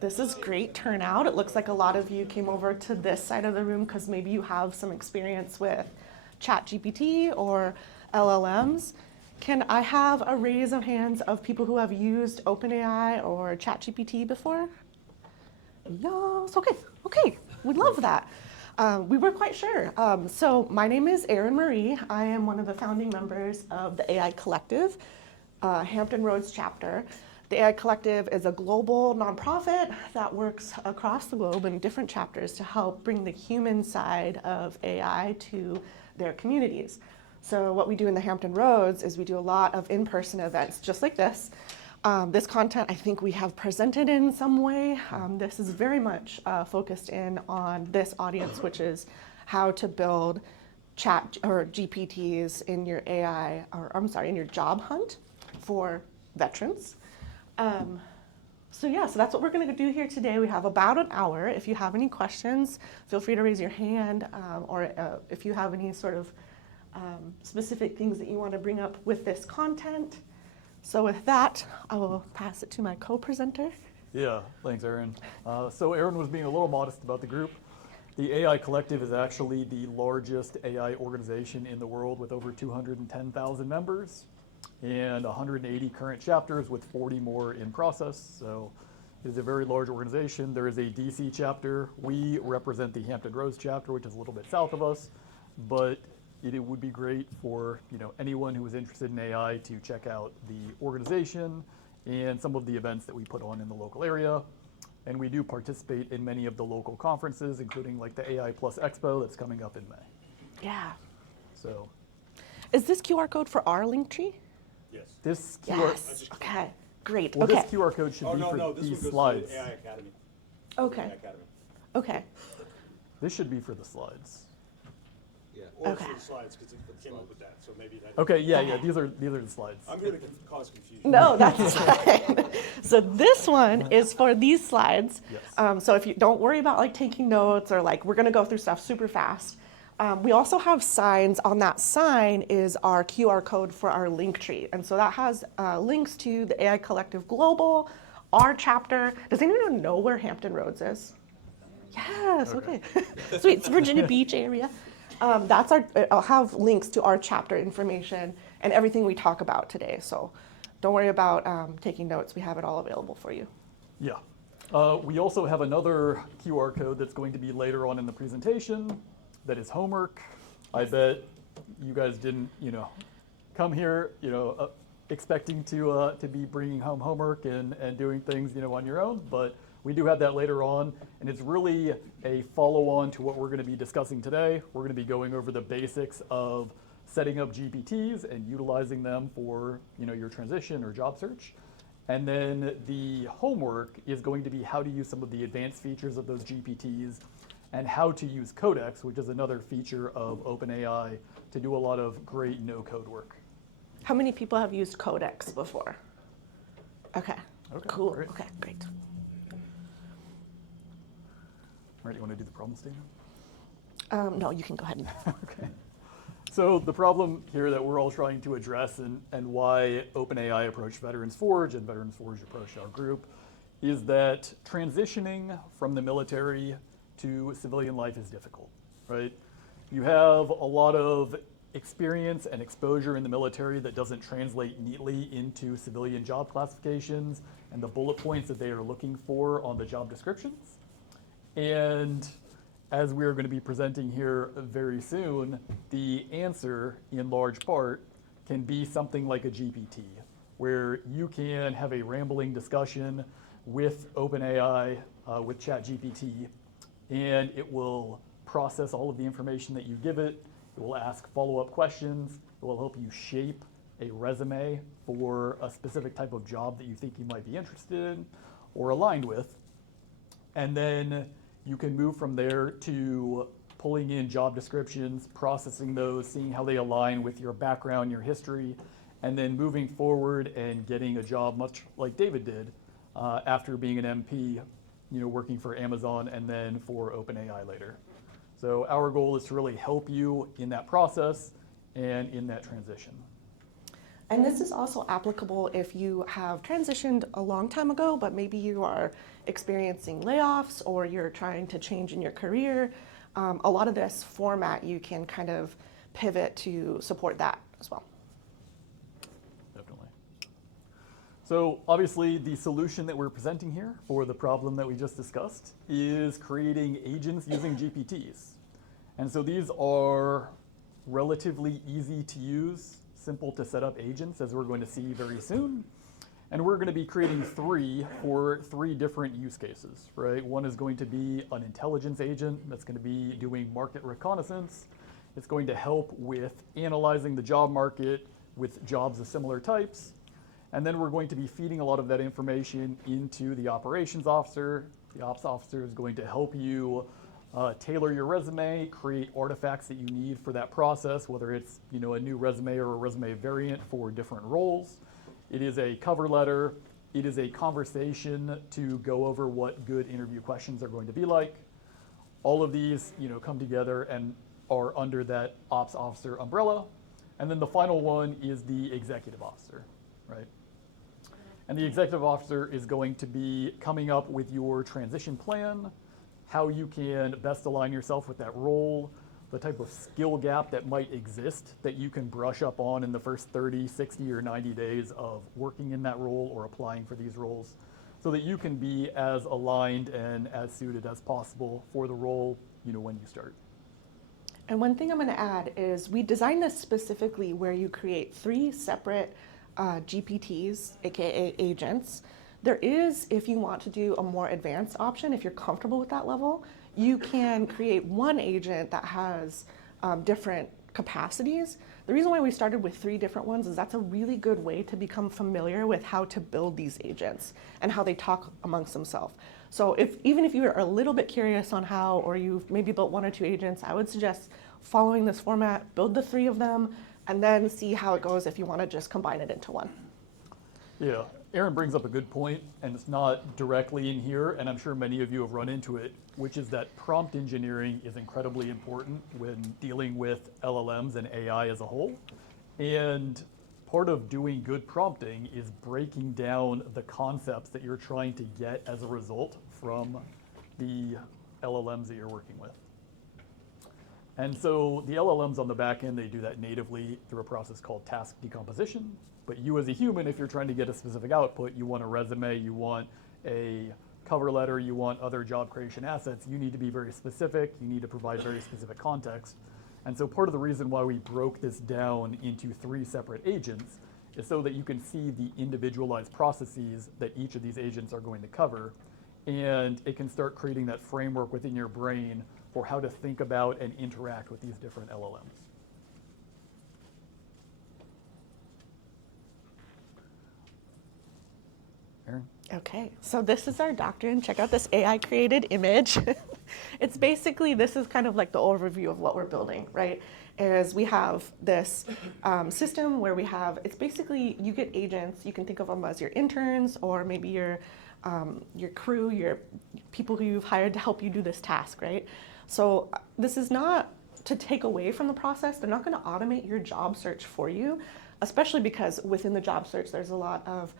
This is great turnout. It looks like a lot of you came over to this side of the room because maybe you have some experience with ChatGPT or LLMs. Can I have a raise of hands of people who have used OpenAI or ChatGPT before? Yes, okay, we love that. We were quite sure. So my name is Erin Marie. I am one of the founding members of the AI Collective, Hampton Roads chapter. The AI Collective is a global nonprofit that works across the globe in different chapters to help bring the human side of AI to their communities. So what we do in the Hampton Roads is we do a lot of in-person events just like this. This content I think we have presented in some way. This is very much focused in on this audience, which is how to build chat or GPTs in your AI, or I'm sorry, in your job hunt for veterans. So that's what we're going to do here today. We have about an hour. If you have any questions, feel free to raise your hand, or if you have any sort of specific things that you want to bring up with this content. So with that, I will pass it to my co-presenter. Yeah, thanks, Erin. So Erin was being a little modest about the group. The AI Collective is actually the largest AI organization in the world with over 210,000 members and 180 current chapters with 40 more in process. So it is a very large organization. There is a DC chapter. We represent the Hampton Roads chapter, which is a little bit south of us, but it would be great for anyone who is interested in AI to check out the organization and some of the events that we put on in the local area. And we do participate in many of the local conferences, including like the AI Plus Expo that's coming up in May. Yeah. So, is this QR code for our link tree? Yes. This QR. Yes. Okay. Great. Well, okay. this QR code should be for this these one goes slides. To the AI Academy. Okay. AI Academy. Okay. This should be for the slides. Yeah. Or Okay. for the slides because it came up with that. So maybe that. Okay. Yeah. These are the slides. I'm here to cause confusion. No, that's fine. So this one is for these slides. Yes. So if you don't worry about like taking notes or like we're gonna go through stuff super fast. We also have signs. On that sign is our QR code for our link tree. And so that has links to the AI Collective Global, our chapter. Does anyone know where Hampton Roads is? Yes, okay. Sweet, it's Virginia Beach area. That's I'll have links to our chapter information and everything we talk about today. So don't worry about taking notes. We have it all available for you. Yeah. We also have another QR code that's going to be later on in the presentation. That is homework. I bet you guys didn't, come here, expecting to be bringing home homework and doing things, on your own. But we do have that later on, and it's really a follow-on to what we're going to be discussing today. We're going to be going over the basics of setting up GPTs and utilizing them for, your transition or job search. And then the homework is going to be how to use some of the advanced features of those GPTs and how to use Codex, which is another feature of OpenAI, to do a lot of great no-code work. How many people have used Codex before? Okay, cool. Great. Okay, great. All right, you want to do the problem statement? No, you can go ahead. Okay. So the problem here that we're all trying to address and why OpenAI approached Veterans Forge and Veterans Forge approached our group is that transitioning from the military to civilian life is difficult, right? You have a lot of experience and exposure in the military that doesn't translate neatly into civilian job classifications and the bullet points that they are looking for on the job descriptions. And as we're going to be presenting here very soon, the answer in large part can be something like a GPT, where you can have a rambling discussion with OpenAI, with ChatGPT, and it will process all of the information that you give it. It will ask follow-up questions. It will help you shape a resume for a specific type of job that you think you might be interested in or aligned with. And then you can move from there to pulling in job descriptions, processing those, seeing how they align with your background, your history, and then moving forward and getting a job much like David did after being an MP, working for Amazon and then for OpenAI later. So our goal is to really help you in that process and in that transition. And this is also applicable if you have transitioned a long time ago, but maybe you are experiencing layoffs or you're trying to change in your career. A lot of this format you can kind of pivot to support that as well. Definitely. So obviously the solution that we're presenting here for the problem that we just discussed is creating agents using GPTs. And so these are relatively easy to use, simple to set up agents, as we're going to see very soon. And we're going to be creating three for three different use cases, right? One is going to be an intelligence agent that's going to be doing market reconnaissance. It's going to help with analyzing the job market with jobs of similar types. And then we're going to be feeding a lot of that information into the operations officer. The ops officer is going to help you tailor your resume, create artifacts that you need for that process, whether it's a new resume or a resume variant for different roles. It is a cover letter. It is a conversation to go over what good interview questions are going to be like. All of these, come together and are under that ops officer umbrella. And then the final one is the executive officer, right? And the executive officer is going to be coming up with your transition plan, how you can best align yourself with that role, the type of skill gap that might exist that you can brush up on in the first 30, 60, or 90 days of working in that role or applying for these roles, so that you can be as aligned and as suited as possible for the role, when you start. And one thing I'm going to add is we designed this specifically where you create three separate GPTs, aka agents. There is, if you want to do a more advanced option, if you're comfortable with that level, you can create one agent that has different capacities. The reason why we started with three different ones is that's a really good way to become familiar with how to build these agents and how they talk amongst themselves. So even if you are a little bit curious on how, or you've maybe built one or two agents, I would suggest following this format, build the three of them, and then see how it goes if you want to just combine it into one. Yeah, Aaron brings up a good point, and it's not directly in here, and I'm sure many of you have run into it, which is that prompt engineering is incredibly important when dealing with LLMs and AI as a whole. And part of doing good prompting is breaking down the concepts that you're trying to get as a result from the LLMs that you're working with. And so the LLMs on the back end, they do that natively through a process called task decomposition. But you as a human, if you're trying to get a specific output, you want a resume, you want a cover letter, you want other job creation assets, you need to be very specific, you need to provide very specific context. And so part of the reason why we broke this down into three separate agents is so that you can see the individualized processes that each of these agents are going to cover. And it can start creating that framework within your brain for how to think about and interact with these different LLMs. Aaron? Okay, so this is our doctrine. Check out this AI created image. It's basically, this is kind of like the overview of what we're building, right? Is we have this system where we have, it's basically, you get agents, you can think of them as your interns or maybe your crew, your people who you've hired to help you do this task, right? So this is not to take away from the process. They're not going to automate your job search for you, especially because within the job search, there's a lot of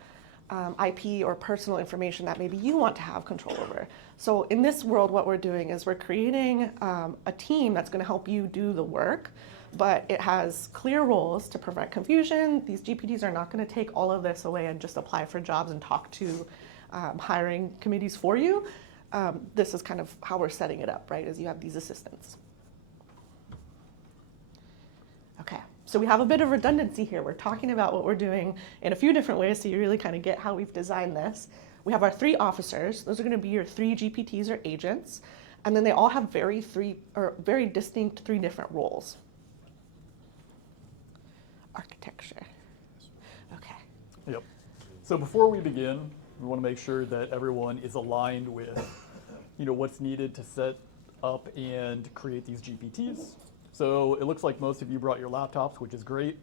IP or personal information that maybe you want to have control over. So in this world, what we're doing is we're creating a team that's going to help you do the work, but it has clear roles to prevent confusion. These GPTs are not going to take all of this away and just apply for jobs and talk to hiring committees for you. This is kind of how we're setting it up, right, is you have these assistants. Okay, so we have a bit of redundancy here. We're talking about what we're doing in a few different ways, so you really kind of get how we've designed this. We have our three officers. Those are going to be your three GPTs or agents, and then they all have very distinct three different roles. Architecture. Okay. Yep. So before we begin, we want to make sure that everyone is aligned with, what's needed to set up and create these GPTs. So it looks like most of you brought your laptops, which is great.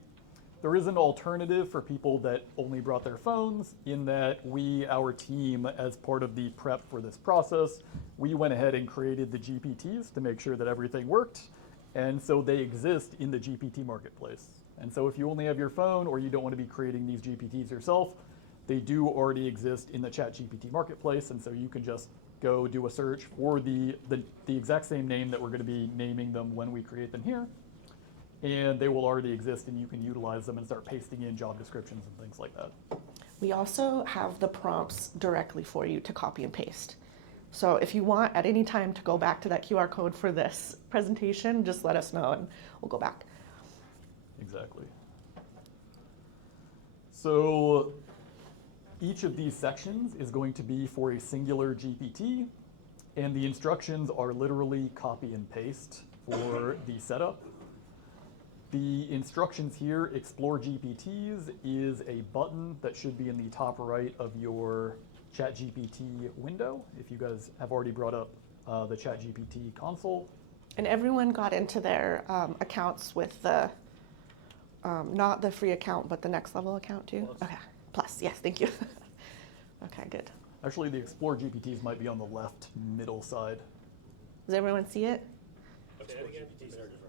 There is an alternative for people that only brought their phones, in that our team, as part of the prep for this process, we went ahead and created the GPTs to make sure that everything worked. And so they exist in the GPT marketplace. And so if you only have your phone or you don't want to be creating these GPTs yourself, they do already exist in the ChatGPT marketplace, and so you can just go do a search for the exact same name that we're going to be naming them when we create them here, and they will already exist, and you can utilize them and start pasting in job descriptions and things like that. We also have the prompts directly for you to copy and paste. So if you want at any time to go back to that QR code for this presentation, just let us know and we'll go back. Exactly. So each of these sections is going to be for a singular GPT, and the instructions are literally copy and paste for the setup. The instructions here, Explore GPTs, is a button that should be in the top right of your ChatGPT window, if you guys have already brought up the ChatGPT console. And everyone got into their accounts with the, not the free account, but the next level account too? Plus. Okay, plus, yes, thank you. Okay, good. Actually, the Explore GPTs might be on the left middle side. Does everyone see it? Explore GPTs are different.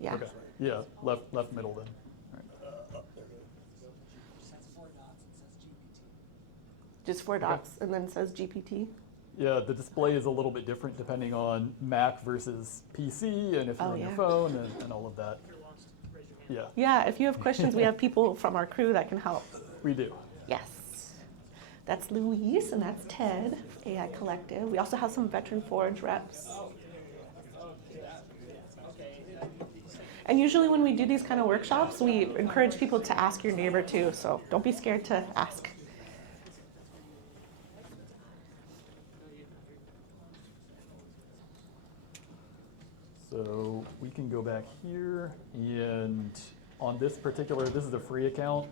Yeah. Okay. Yeah, left middle then. All right. Just 4 dots and then says GPT? Yeah, the display is a little bit different depending on Mac versus PC, and if you're Oh, on your yeah. phone and all of that. Yeah, Yeah, if you have questions, we have people from our crew that can help. we do. Yes. That's Louise and that's Ted, AI Collective. We also have some Veteran Forge reps. And usually when we do these kind of workshops, we encourage people to ask your neighbor too, so don't be scared to ask. So we can go back here, and on this particular, this is a free account.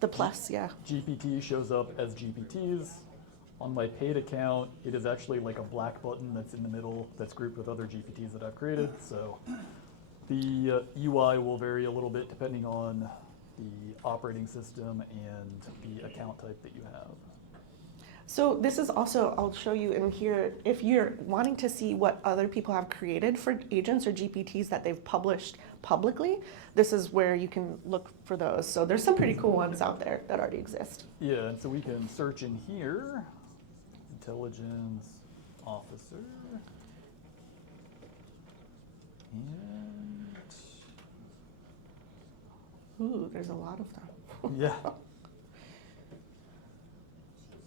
The plus, yeah. GPT shows up as GPTs. On my paid account, it is actually like a black button that's in the middle that's grouped with other GPTs that I've created. So the UI will vary a little bit depending on the operating system and the account type that you have. So this is also, I'll show you in here, if you're wanting to see what other people have created for agents or GPTs that they've published publicly, this is where you can look for those. So there's some pretty cool ones out there that already exist. Yeah, and so we can search in here, intelligence officer, and Ooh, there's a lot of them. yeah.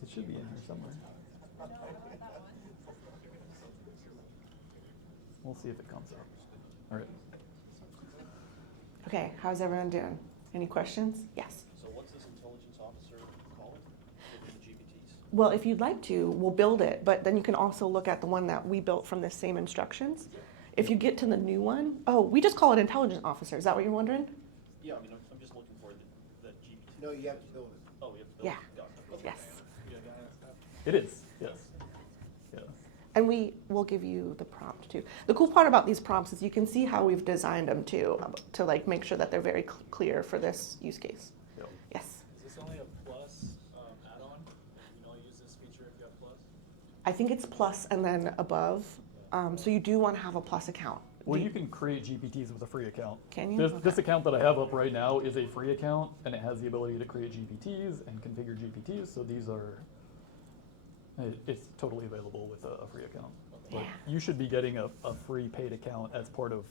It should be in here somewhere. We'll see if it comes up. All right. Okay, how's everyone doing? Any questions? Yes. So what's this intelligence officer called for the GPTs? Well, if you'd like to, we'll build it, but then you can also look at the one that we built from the same instructions. If you get to the new one, oh, we just call it intelligence officer. Is that what you're wondering? Yeah, I mean, I'm just looking for the GPT. No, you have to build it. Oh, we have to build Yeah. it. Gotcha. Okay. Yes. It is, yes. Yeah. And we will give you the prompt too. The cool part about these prompts is you can see how we've designed them too, to like make sure that they're very clear for this use case. Yep. Yes. Is this only a plus add-on? You can only use this feature if you have plus? I think it's plus and then above. So you do want to have a plus account. Well, you can create GPTs with a free account. Can you? This account that I have up right now is a free account, and it has the ability to create GPTs and configure GPTs. So these are, it's totally available with a free account. But Yeah. you should be getting a free paid account as part of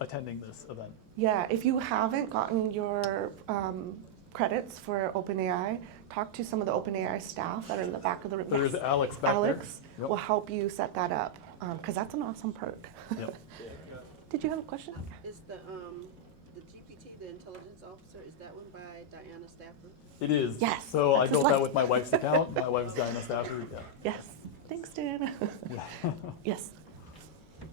attending this event. Yeah, if you haven't gotten your credits for OpenAI, talk to some of the OpenAI staff that are in the back of the room. There's Yes. Alex back Alex there. will help you set that up, because that's an awesome perk. Yep. Did you have a question? Is the GPT, the intelligence officer, is that one by Diana Stafford? It is. Yes, So I that's his built that life. with my wife's account. My wife's Diana Stafford. Yeah. Yes. Thanks, Dan. Yeah. Yes.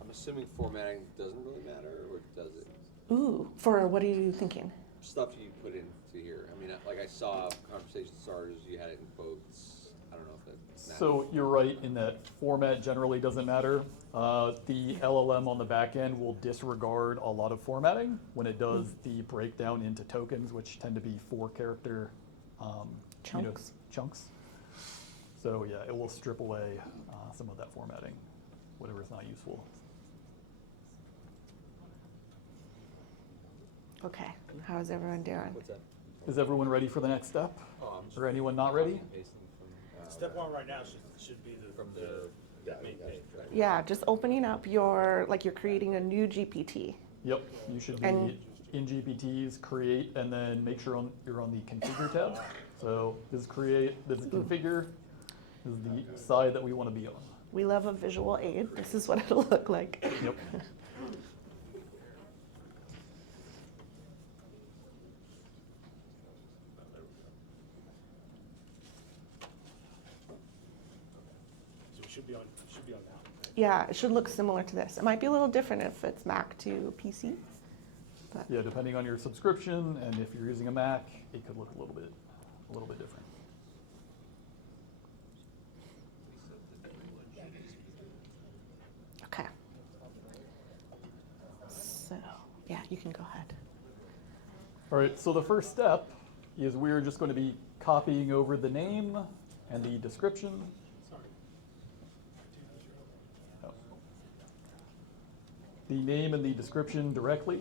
I'm assuming formatting doesn't really matter, or does it? Ooh, for what are you thinking? Stuff you put into here. I mean, like I saw conversation starters, you had it in quotes. I don't know if that matters. So you're right in that format generally doesn't matter. The LLM on the back end will disregard a lot of formatting when it does the breakdown into tokens, which tend to be 4-character Chunks. chunks. So yeah, it will strip away some of that formatting, whatever is not useful. Okay, how's everyone doing? What's that? Is everyone ready for the next step? Or anyone not ready? Step one right now should be From the main page, right? Yeah, just opening up your, like you're creating a new GPT. Yep, you should And- be in GPTs, create, and then make sure you're on the configure tab. So this is create, this is configure, this is the side that we want to be on. We love a visual aid. This is what it'll look like. Yep. So it should be on now. Yeah, it should look similar to this. It might be a little different if it's Mac to PC. But Yeah, depending on your subscription, and if you're using a Mac, it could look a little bit different. okay. So, yeah, you can go ahead. All right, so the first step is we're just going to be copying over the name and the description. Oh. The name and the description directly.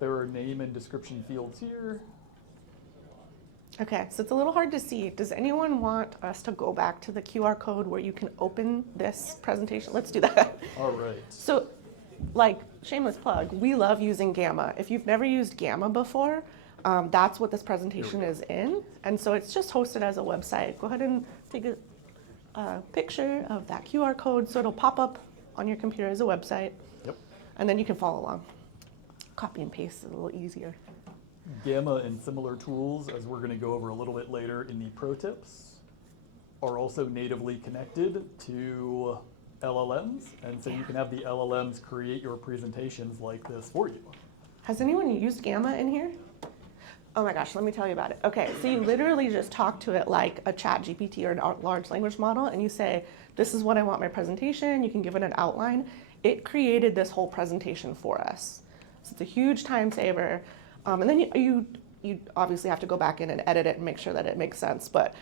There are name and description fields here. Okay, so it's a little hard to see. Does anyone want us to go back to the QR code where you can open this presentation? Let's do that. All right. So, like, shameless plug, we love using Gamma. If you've never used Gamma before, that's what this presentation is in. And so it's just hosted as a website. Go ahead and take a picture of that QR code so it'll pop up on your computer as a website. Yep. And then you can follow along. Copy and paste is a little easier. Gamma and similar tools, as we're going to go over a little bit later in the pro tips, are also natively connected to LLMs. And so you can have the LLMs create your presentations like this for you. Has anyone used Gamma in here? Oh my gosh, let me tell you about it. Okay, so you literally just talk to it like a chat GPT or a large language model, and you say, this is what I want my presentation. You can give it an outline. It created this whole presentation for us. So it's a huge time saver. And then you obviously have to go back in and edit it and make sure that it makes sense, but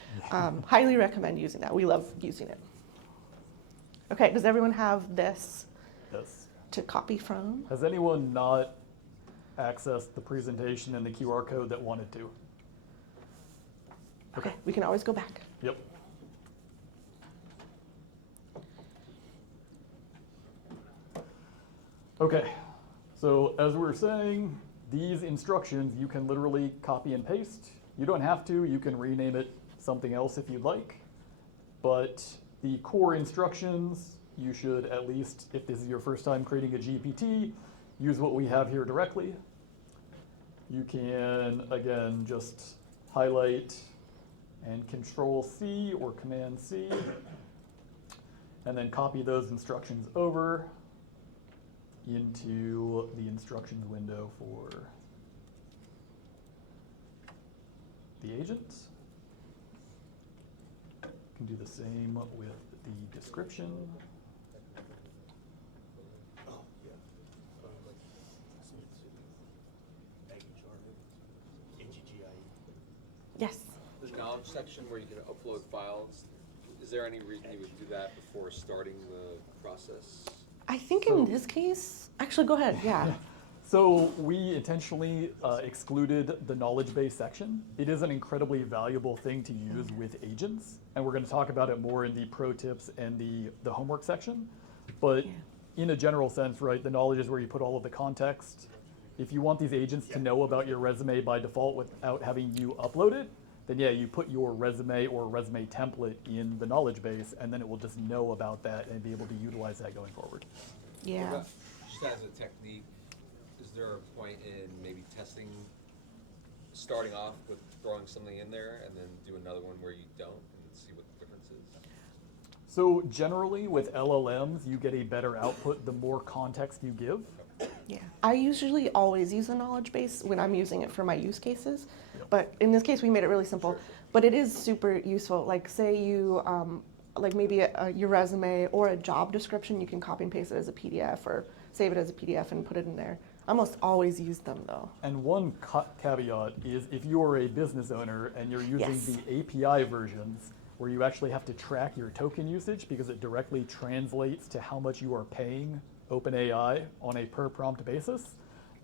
highly recommend using that. We love using it. Okay, does everyone have this Yes. to copy from? Has anyone not accessed the presentation and the QR code that wanted to? Okay, we can always go back. Yep. Okay, so as we were saying, these instructions you can literally copy and paste. You don't have to, you can rename it something else if you'd like. But the core instructions, you should at least, if this is your first time creating a GPT, use what we have here directly. You can, again, just highlight and Control-C or Command-C, and then copy those instructions over into the instructions window for the agent. You can do the same with the description. Yes. The knowledge section where you can upload files, is there any reason you would do that before starting the process? I think in this case, actually, go ahead. Yeah. So we intentionally excluded the knowledge base section. It is an incredibly valuable thing to use with agents, and we're going to talk about it more in the pro tips and the homework section. But in a general sense, right, the knowledge is where you put all of the context. If you want these agents to know about your resume by default without having you upload it, then yeah, you put your resume or resume template in the knowledge base, and then it will just know about that and be able to utilize that going forward. Yeah. Just as a technique, is there a point in maybe testing, starting off with throwing something in there and then do another one where you don't and see what the difference is? So generally with LLMs, you get a better output the more context you give. Yeah. I usually always use a knowledge base when I'm using it for my use cases. But in this case, we made it really simple. But it is super useful. Like say you, like maybe your resume or a job description, you can copy and paste it as a PDF or save it as a PDF and put it in there. I almost always use them though. And one caveat is if you are a business owner and you're using Yes. the API versions where you actually have to track your token usage because it directly translates to how much you are paying OpenAI on a per prompt basis,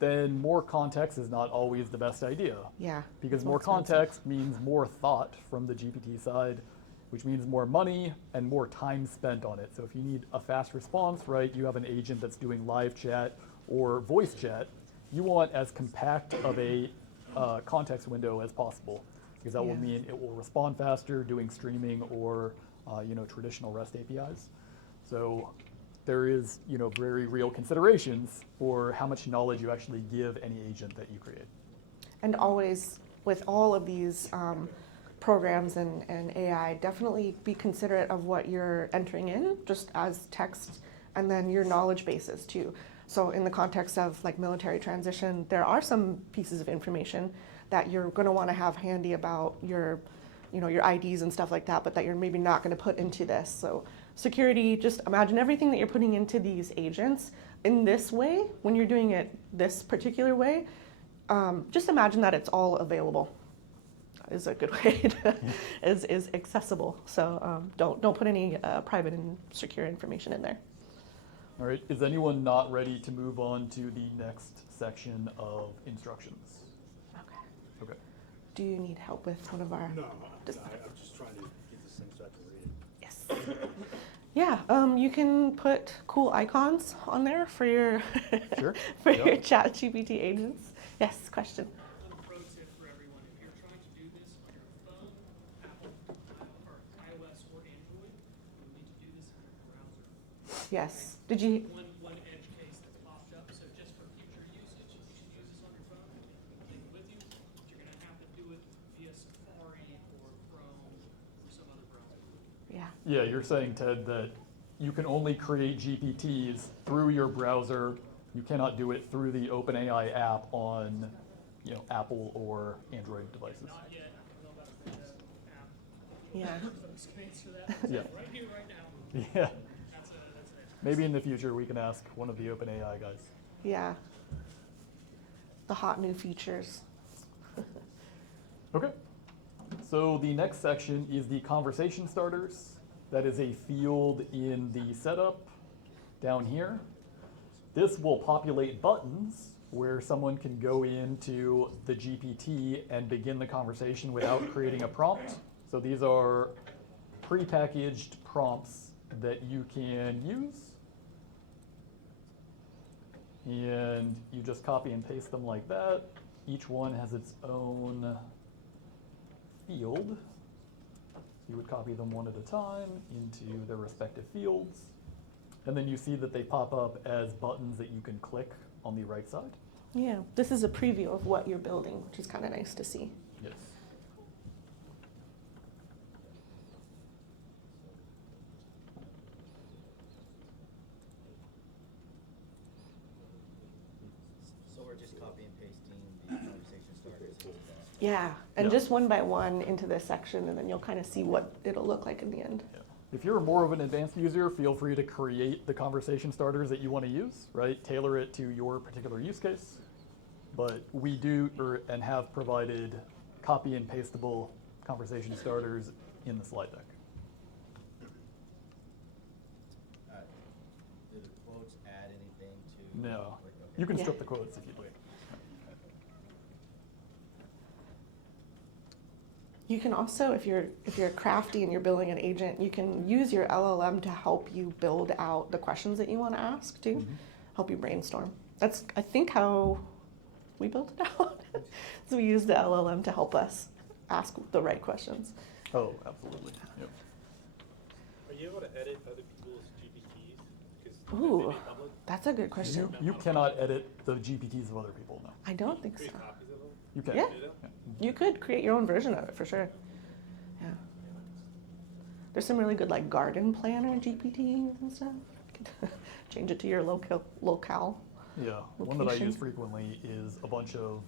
then more context is not always the best idea. Yeah. Because it's more expensive. context means more thought from the GPT side, which means more money and more time spent on it. So if you need a fast response, right, you have an agent that's doing live chat or voice chat, you want as compact of a context window as possible, because that will Yeah. mean it will respond faster doing streaming or traditional REST APIs. So there is very real considerations for how much knowledge you actually give any agent that you create. And always, with all of these programs and AI, definitely be considerate of what you're entering in, just as text, and then your knowledge bases too. So in the context of like military transition, there are some pieces of information that you're going to want to have handy about your IDs and stuff like that, but that you're maybe not going to put into this. So security, just imagine everything that you're putting into these agents in this way, when you're doing it this particular way, just imagine that it's all available. Is a good way to, is accessible. So don't put any private and secure information in there. All right, is anyone not ready to move on to the next section of instructions? Okay. Okay. Do you need help with one of our? No, I'm just trying to get this thing so I can read it. Yes. Yeah, you can put cool icons on there for your Sure. for Yeah. your chat GPT agents. Yes, question. One pro tip for everyone, if you're trying to do this on your phone, Apple, or iOS or Android, you'll need to do this in your browser. Yes. Did you? One edge case that's popped up, so just for future usage, you can use this on your phone, take it with you, but you're gonna have to do it via Safari or Chrome or some other browser. Yeah. Yeah, you're saying, Ted, that you can only create GPTs through your browser. You cannot do it through the OpenAI app on, Apple or Android devices. Not yet, I don't know about the app. Yeah. Some experience for that. Yeah. Right here, right now, Yeah. that's an edge. Maybe in the future we can ask one of the OpenAI guys. Yeah. The hot new features. Okay. So the next section is the conversation starters. That is a field in the setup down here. This will populate buttons where someone can go into the GPT and begin the conversation without creating a prompt. So these are prepackaged prompts that you can use. And you just copy and paste them like that. Each one has its own field. You would copy them one at a time into their respective fields. And then you see that they pop up as buttons that you can click on the right side. Yeah. This is a preview of what you're building, which is kind of nice to see. Yes. So we're just copy and pasting the conversation starters into that. Yeah. And Yeah. just one by one into this section, and then you'll kind of see what it'll look like in the end. Yeah. If you're more of an advanced user, feel free to create the conversation starters that you want to use, right? Tailor it to your particular use case. But we do and have provided copy and pastable conversation starters in the slide deck. Do the quotes add anything to? No. like, okay. You can Yeah. strip the quotes if you'd like. You can also, if you're crafty and you're building an agent, you can use your LLM to help you build out the questions that you want to ask too, help you brainstorm. That's, I think, how we built it out. So we use the LLM to help us ask the right questions. Oh, absolutely. Yep. Are you able to edit other people's GPTs? Because Ooh, they made public? that's a good question. You cannot edit the GPTs of other people, no. I don't think so. Create copies of them? You can. Yeah. Do that? You could create your own version of it for sure. Yeah. There's some really good like garden planner GPTs and stuff. You can change it to your locale. Yeah, one that I Location. use frequently is a bunch of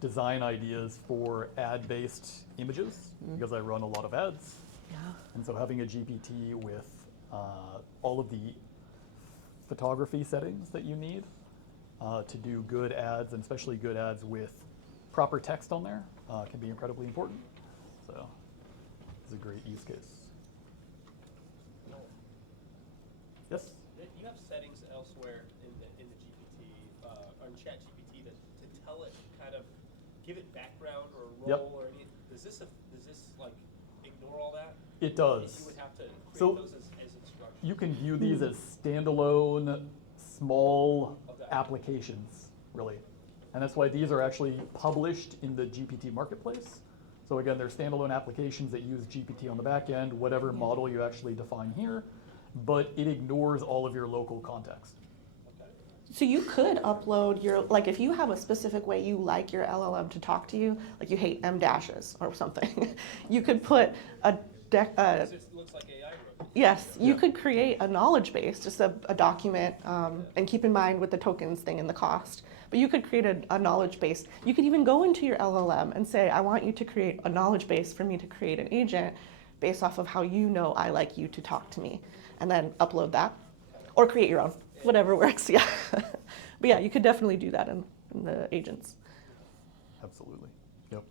design ideas for ad-based images, because I run a lot of ads. Yeah. And so having a GPT with all of the photography settings that you need to do good ads, and especially good ads with proper text on there, can be incredibly important. So it's a great use case. Yes? You have settings elsewhere in the GPT. Are on ChatGPT to tell it, kind of give it background or a Yep. role or any, does this like ignore all that? It does. You would have to create So- those as instructions. You can view these as standalone, small Okay. applications, really. And that's why these are actually published in the GPT marketplace. So again, they're standalone applications that use GPT on the back end, whatever model you actually define here, but it ignores all of your local context. So you could upload your, like if you have a specific way you like your LLM to talk to you, like you hate M dashes or something, you could put a Because it looks like AI wrote it. yes, you Yeah. could create a knowledge base, just a document, and keep in mind with the tokens thing and the cost. But you could create a knowledge base. You could even go into your LLM and say, I want you to create a knowledge base for me to create an agent based off of how you know I like you to talk to me, and then upload that, or create your own, whatever works. Yeah, but yeah, you could definitely do that in the agents. Absolutely. Yep.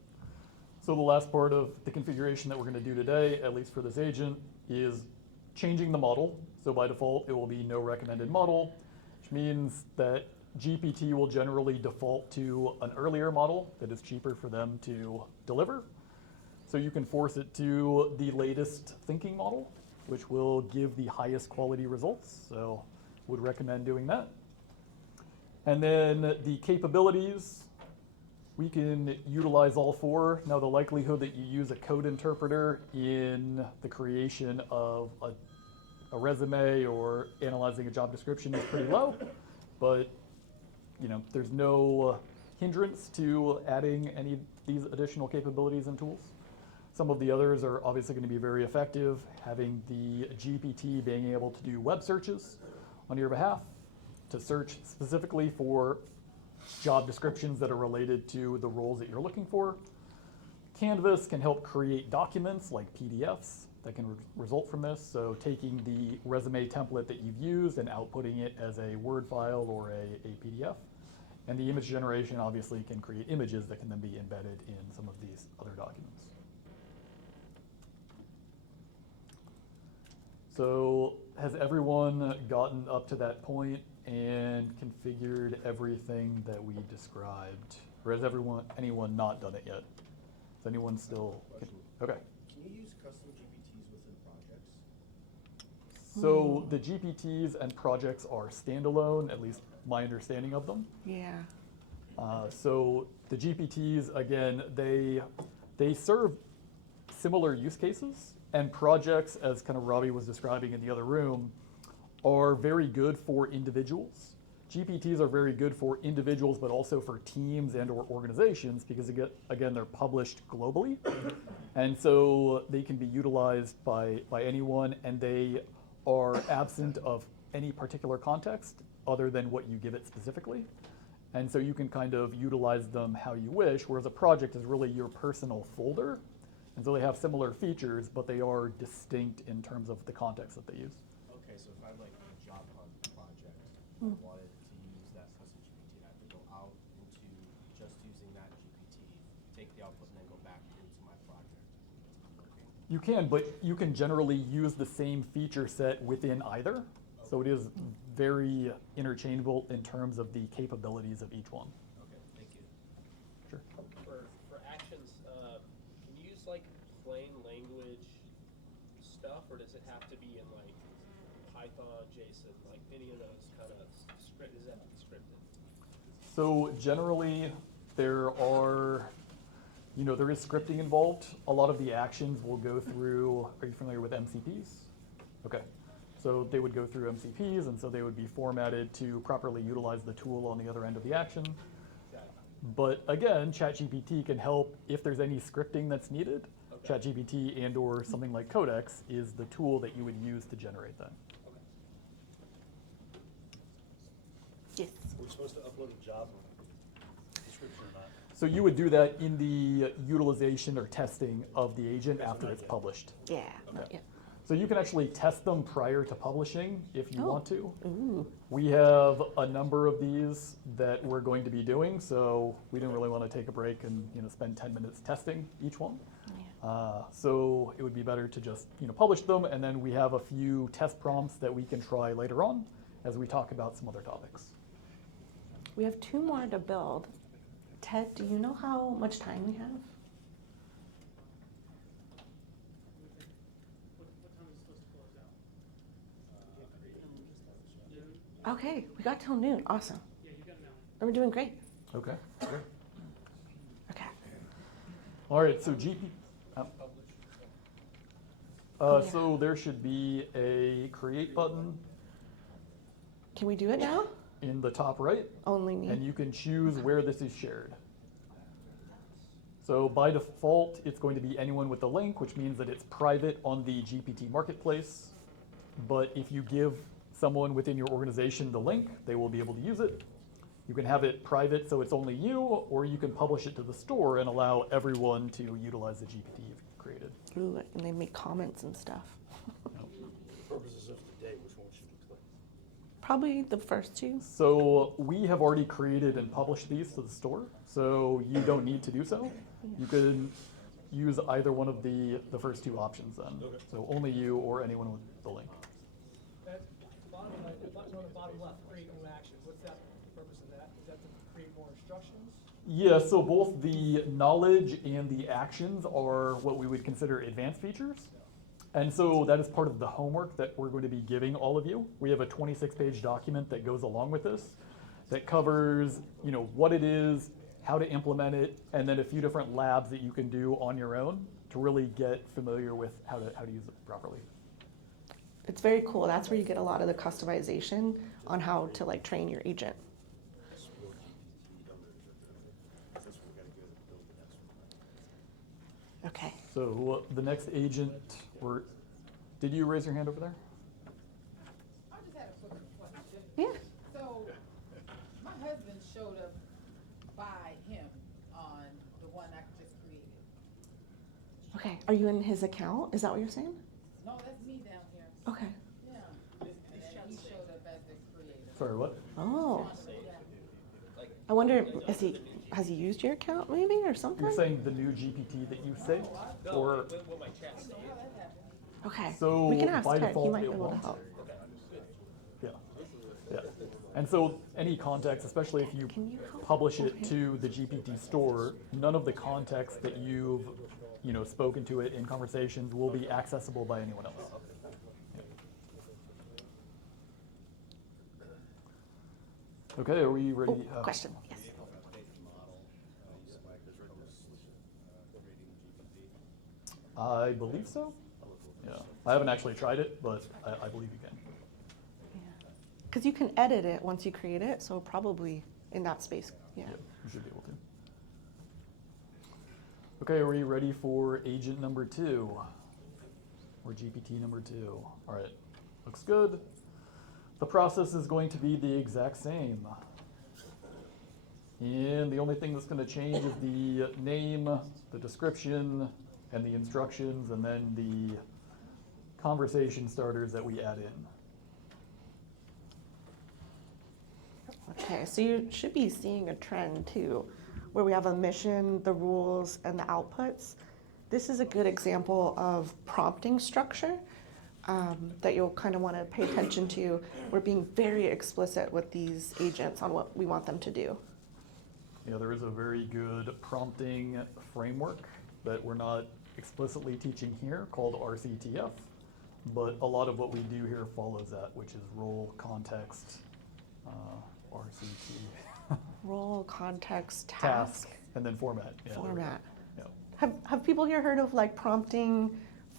So the last part of the configuration that we're going to do today, at least for this agent, is changing the model. So by default, it will be no recommended model, which means that GPT will generally default to an earlier model that is cheaper for them to deliver. So you can force it to the latest thinking model, which will give the highest quality results. So would recommend doing that. And then the capabilities, we can utilize all four. Now the likelihood that you use a code interpreter in the creation of a resume or analyzing a job description is pretty low, but there's no hindrance to adding any of these additional capabilities and tools. Some of the others are obviously going to be very effective, having the GPT being able to do web searches on your behalf, to search specifically for job descriptions that are related to the roles that you're looking for. Canvas can help create documents like PDFs that can result from this. So taking the resume template that you've used and outputting it as a Word file or a PDF. And the image generation obviously can create images that can then be embedded in some of these other documents. So has everyone gotten up to that point and configured everything that we described? Or has anyone not done it yet? Is anyone still? Okay. Can you use custom GPTs within projects? So the GPTs and projects are standalone, at least my understanding of them. Yeah. So the GPTs, again, they serve similar use cases, and projects, as kind of Robbie was describing in the other room, are very good for individuals. GPTs are very good for individuals, but also for teams and or organizations, because again, they're published globally. And so they can be utilized by anyone, and they are absent of any particular context other than what you give it specifically. And so you can kind of utilize them how you wish, whereas a project is really your personal folder. And so they have similar features, but they are distinct in terms of the context that they use. Okay, so if I had like a job hunt project, I wanted to use that custom GPT, I have to go out into just using that GPT, take the output, and then go back into my project. You can, but you can generally use the same feature set within either. So it is very interchangeable in terms of the capabilities of each one. Okay, thank you. Sure. For actions, can you use like plain language stuff, or does it have to be in like Python, JSON, like any of those kind of script? Does that have to be scripted? So generally, there is scripting involved. A lot of the actions will go through, are you familiar with MCPs? Okay. So they would go through MCPs, and so they would be formatted to properly utilize the tool on the other end of the action. But again, ChatGPT can help if there's any scripting that's needed. Okay. ChatGPT and or something like Codex is the tool that you would use to generate that. Yes. We're supposed to upload a job description or not? So you would do that in the utilization or testing of the agent after it's published. Yeah. Not yet. So you can actually test them prior to publishing if you Oh. want to. Ooh. We have a number of these that we're going to be doing, so we didn't really want to take a break and spend 10 minutes testing each one. So it would be better to just publish them, and then we have a few test prompts that we can try later on as we talk about some other topics. We have 2 more to build. Ted, do you know how much time we have? What time is it supposed to close out? Okay, we got till noon. Awesome. Yeah, you got an hour. And we're doing great. Okay. Great. Okay. All right. So Yeah. so there should be a create button Can we do it now? in the top right, Only me. and you can choose where this is shared. So by default, it's going to be anyone with the link, which means that it's private on the GPT marketplace. But if you give someone within your organization the link, they will be able to use it. You can have it private so it's only you, or you can publish it to the store and allow everyone to utilize the GPT you've created. Ooh, and they make comments and stuff. Purposes of today, which one should we click? Probably the first 2. So we have already created and published these to the store, so you don't need to do so. You can use either one of the first 2 options then. Okay. So only you or anyone with the link. That bottom right, the button on the bottom left, create new action. What's that purpose of that? Is that to create more instructions? Yeah, so both the knowledge and the actions are what we would consider advanced features. And so that is part of the homework that we're going to be giving all of you. We have a 26-page document that goes along with this that covers, what it is, how to implement it, and then a few different labs that you can do on your own to really get familiar with how to use it properly. It's very cool. That's where you get a lot of the customization on how to train your agent. That's what we gotta go to build the next one. Okay. So the next agent, did you raise your hand over there? I just had a quick question. Yeah. So, my husband showed up by him on the one I just created. Okay. Are you in his account? Is that what you're saying? No, that's me down here. Okay. Yeah. And then he showed up as the creator. Sorry, what? Oh. Yeah. I wonder, has he used your account maybe or something? You're saying the new GPT that you saved? No, Or, what my chat saved. Okay. So we can ask by Ted. He default, might be it able to won't. help. yeah. Yeah. And so any context, especially if you Can you help publish it over to the GPT store, none of the context that you've spoken to it in conversations will be accessible by anyone else. Yeah. Okay, are we ready? Oh, question. Yes. I believe so. Yeah, I haven't actually tried it, but I believe you can. Because you can edit it once you create it, so probably in that space. Yeah. Yeah, you should be able to. Okay, are we ready for agent number 2? Or GPT number 2? All right, looks good. The process is going to be the exact same. And the only thing that's going to change is the name, the description, and the instructions, and then the conversation starters that we add in. Okay, so you should be seeing a trend too, where we have a mission, the rules, and the outputs. This is a good example of prompting structure that you'll kind of want to pay attention to. We're being very explicit with these agents on what we want them to do. Yeah, there is a very good prompting framework that we're not explicitly teaching here called RCTF, but a lot of what we do here follows that, which is role, context, RCT. Role, context, Task, and then format. Yeah, there we go. format. Yeah. Have people here heard of prompting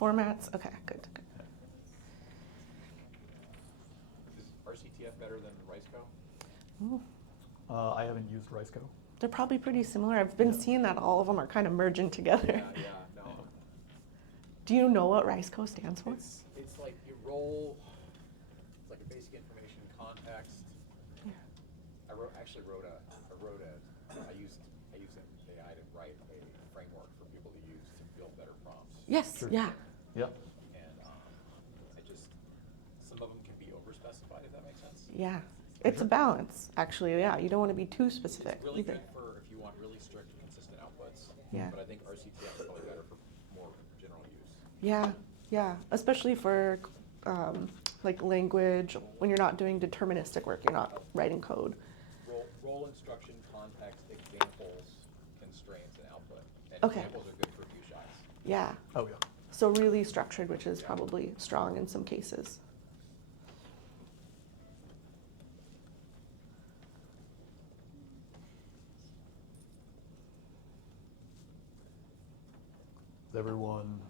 formats? Okay, good. Is RCTF better than RiceCo? Ooh, I haven't used RiceCo. they're probably pretty similar. I've been seeing that all of them are kind of merging together. Yeah, no. Do you know what RICECO stands for? It's like you roll, it's like a basic information context. Yeah. I used AI to write a framework for people to use to build better prompts. Yes, Sure. yeah. Yep. And some of them can be overspecified, if that makes sense. Yeah. It's a balance, actually. Yeah, you don't want to be too specific It's really either. good for if you want really strict, consistent outputs. Yeah. But I think RCTF is probably better for more general use. Yeah, yeah. Especially for language, when you're not doing deterministic work, you're not writing code. Role role instruction, context, examples, constraints, and output. And Okay. examples are good for few shots. Yeah. Oh, yeah. So really structured, which is probably strong in some cases. Is everyone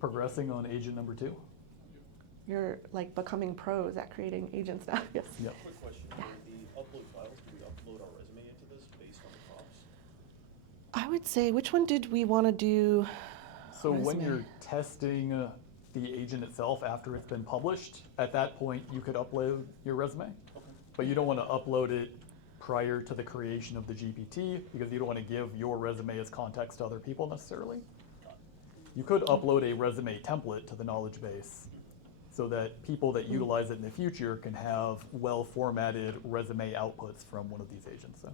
progressing on agent number 2? You're like becoming pros at creating agents now. Yes. Yep. Quick question, for the upload files, do we upload our resume into this based on the prompts? I would say, which one did we want to do? So when Resume. you're testing the agent itself after it's been published, at that point you could upload your resume. Okay. But you don't want to upload it prior to the creation of the GPT because you don't want to give your resume as context to other people necessarily. You could upload a resume template to the knowledge base so that people that utilize it in the future can have well-formatted resume outputs from one of these agents. So.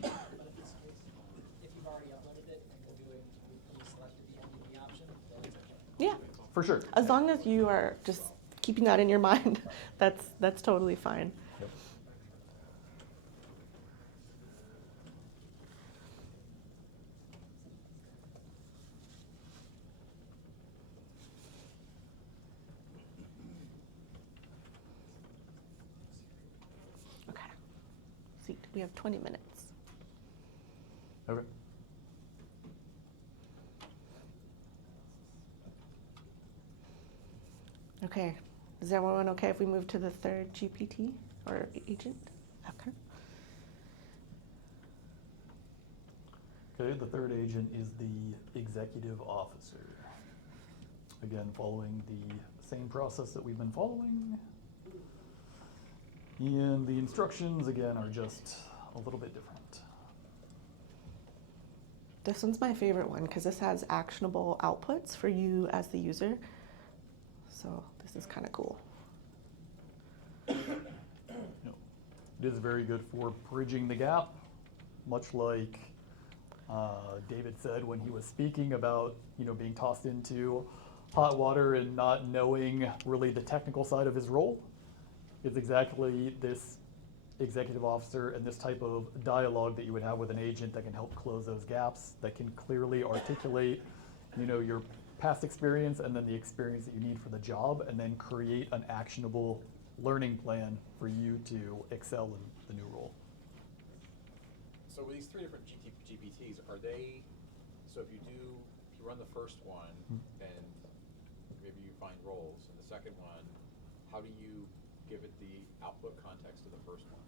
But if it's, if you've already uploaded it and you're doing, you selected the MVP option, then it's okay. Yeah. For sure. As long as you are just keeping that in your mind, that's totally fine. Yep. Okay. See, we have 20 minutes. Okay. Okay. Is everyone okay if we move to the third GPT or agent? Okay. Okay, the third agent is the executive officer. Again, following the same process that we've been following. And the instructions, again, are just a little bit different. This one's my favorite one because this has actionable outputs for you as the user. So this is kind of cool. You know, it is very good for bridging the gap, much like David said when he was speaking about being tossed into hot water and not knowing really the technical side of his role. Is exactly this executive officer and this type of dialogue that you would have with an agent that can help close those gaps, that can clearly articulate, your past experience and then the experience that you need for the job, and then create an actionable learning plan for you to excel in the new role. So with these 3 different GPTs, are they, so if you run the first one, then maybe you find roles, and the second one, how do you give it the output context of the first one?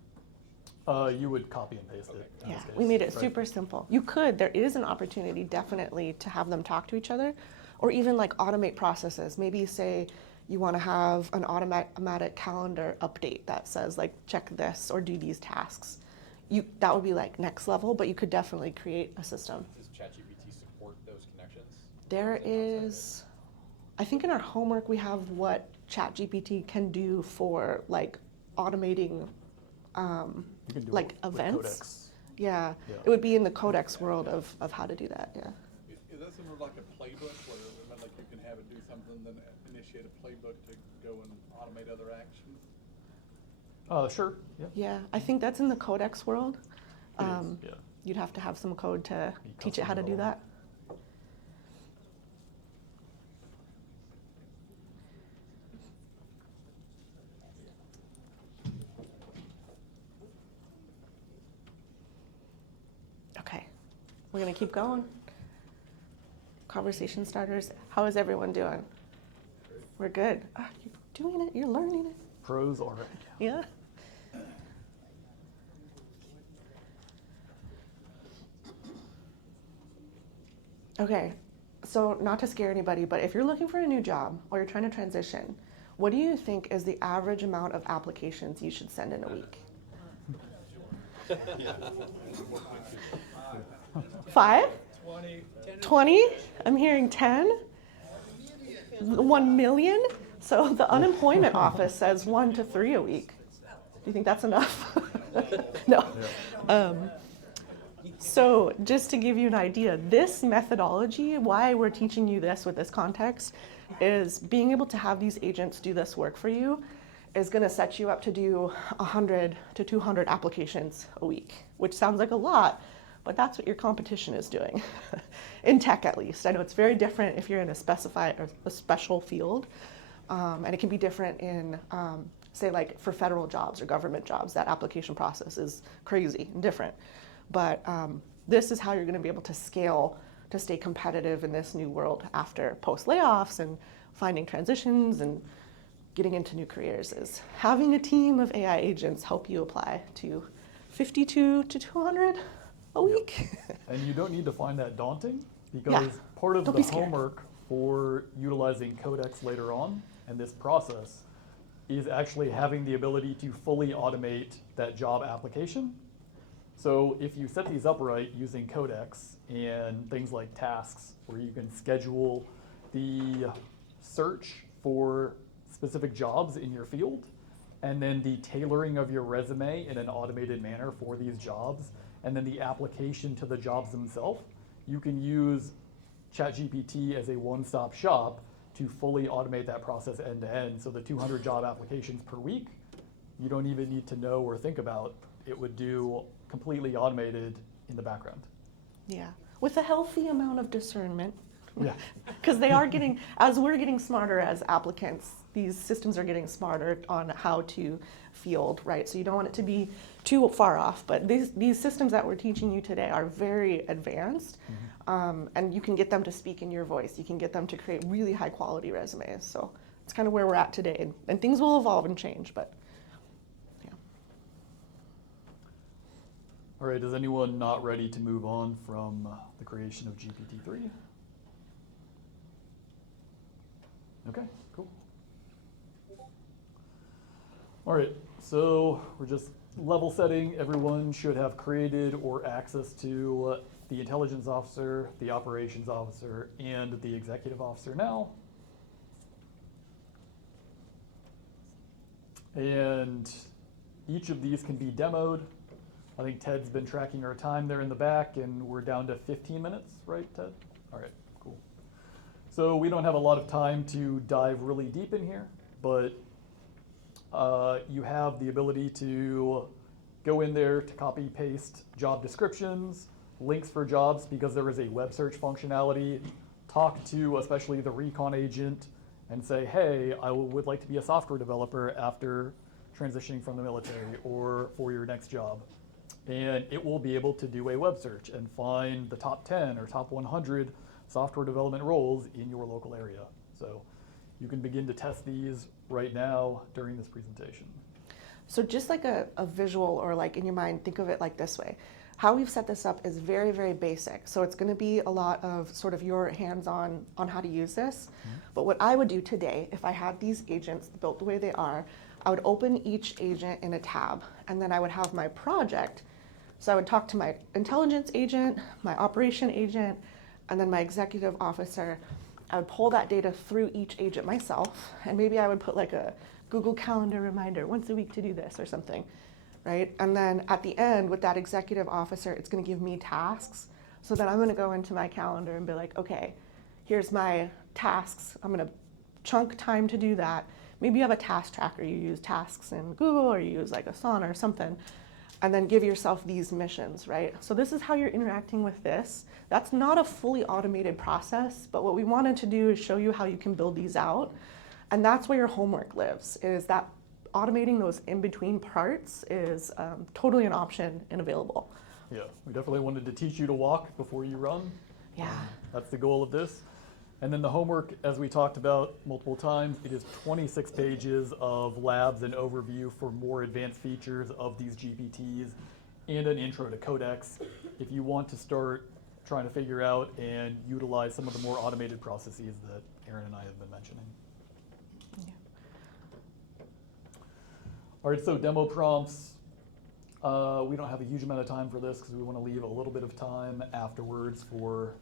You would copy and paste it. Okay. in Yeah, this case, we made it right? super simple. You could, there is an opportunity definitely to have them talk to each other, or even like automate processes. Maybe you say you want to have an automatic calendar update that says like check this or do these tasks. That would be like next level, but you could definitely create a system. Does ChatGPT support those connections? There is, I think in our homework we have what ChatGPT can do for like automating You can do like it with events. Codex. Yeah, Yeah. it would be in the codex world of how to do that, yeah. Is that sort of like a playbook where like you can have it do something, then initiate a playbook to go and automate other actions? Sure, yeah. Yeah, I think that's in the codex world. It is, yeah. You'd have to have some code to Be teach it how to do custom that. Okay, we're gonna keep going. Conversation starters, how is everyone doing? We're good. Ah, you're doing it, you're learning it. Pros already. Yeah. Okay, so not to scare anybody, but if you're looking for a new job or you're trying to transition, what do you think is the average amount of applications you should send in a week? 5? 20? I'm hearing 10? 1 million? So the unemployment office says 1 to 3 a week. Do you think that's enough? No. So just to give you an idea, this methodology, why we're teaching you this with this context, is being able to have these agents do this work for you is going to set you up to do 100 to 200 applications a week, which sounds like a lot, but that's what your competition is doing, in tech at least. I know it's very different if you're in a specified or a special field, and it can be different in, say, like for federal jobs or government jobs. That application process is crazy and different. But this is how you're going to be able to scale to stay competitive in this new world after post layoffs and finding transitions and getting into new careers, is having a team of AI agents help you apply to 52 to 200 a week. And you don't need to find that daunting, because Yeah. part of Don't the be scared. homework for utilizing Codex later on in this process is actually having the ability to fully automate that job application. So if you set these up right using Codex and things like tasks, where you can schedule the search for specific jobs in your field, and then the tailoring of your resume in an automated manner for these jobs, and then the application to the jobs themselves, you can use ChatGPT as a one-stop shop to fully automate that process end to end. So the 200 job applications per week, you don't even need to know or think about. It would do completely automated in the background. Yeah, with a healthy amount of discernment. Yeah. Because they are getting, as we're getting smarter as applicants, these systems are getting smarter on how to field, right? So you don't want it to be too far off, but these systems that we're teaching you today are very advanced, and you can get them to speak in your voice. You can get them to create really high quality resumes. So it's kind of where we're at today, and things will evolve and change, but yeah. All right, is anyone not ready to move on from the creation of GPT-3? Okay, cool. All right, so we're just level setting. Everyone should have created or access to the intelligence officer, the operations officer, and the executive officer now. And each of these can be demoed. I think Ted's been tracking our time there in the back, and we're down to 15 minutes, right, Ted? All right, cool. So we don't have a lot of time to dive really deep in here, but you have the ability to go in there to copy paste job descriptions, links for jobs, because there is a web search functionality, talk to especially the recon agent and say, hey, I would like to be a software developer after transitioning from the military or for your next job. And it will be able to do a web search and find the top 10 or top 100 software development roles in your local area. So you can begin to test these right now during this presentation. So just like a visual, or like in your mind, think of it like this way. How we've set this up is very, very basic. So it's going to be a lot of sort of your hands-on on how to use this. But what I would do today, if I had these agents built the way they are, I would open each agent in a tab, and then I would have my project. So I would talk to my intelligence agent, my operation agent, and then my executive officer. I would pull that data through each agent myself, and maybe I would put like a Google Calendar reminder once a week to do this or something, right? And then at the end, with that executive officer, it's going to give me tasks. So then I'm going to go into my calendar and be like, okay, here's my tasks. I'm going to chunk time to do that. Maybe you have a task tracker. You use tasks in Google, or you use like Asana or something, and then give yourself these missions, right? So this is how you're interacting with this. That's not a fully automated process, but what we wanted to do is show you how you can build these out. And that's where your homework lives, is that automating those in-between parts is totally an option and available. Yeah, we definitely wanted to teach you to walk before you run. Yeah. That's the goal of this. And then the homework, as we talked about multiple times, it is 26 pages of labs and overview for more advanced features of these GPTs and an intro to Codex if you want to start trying to figure out and utilize some of the more automated processes that Aaron and I have been mentioning. Yeah. All right, so demo prompts. We don't have a huge amount of time for this because we want to leave a little bit of time afterwards for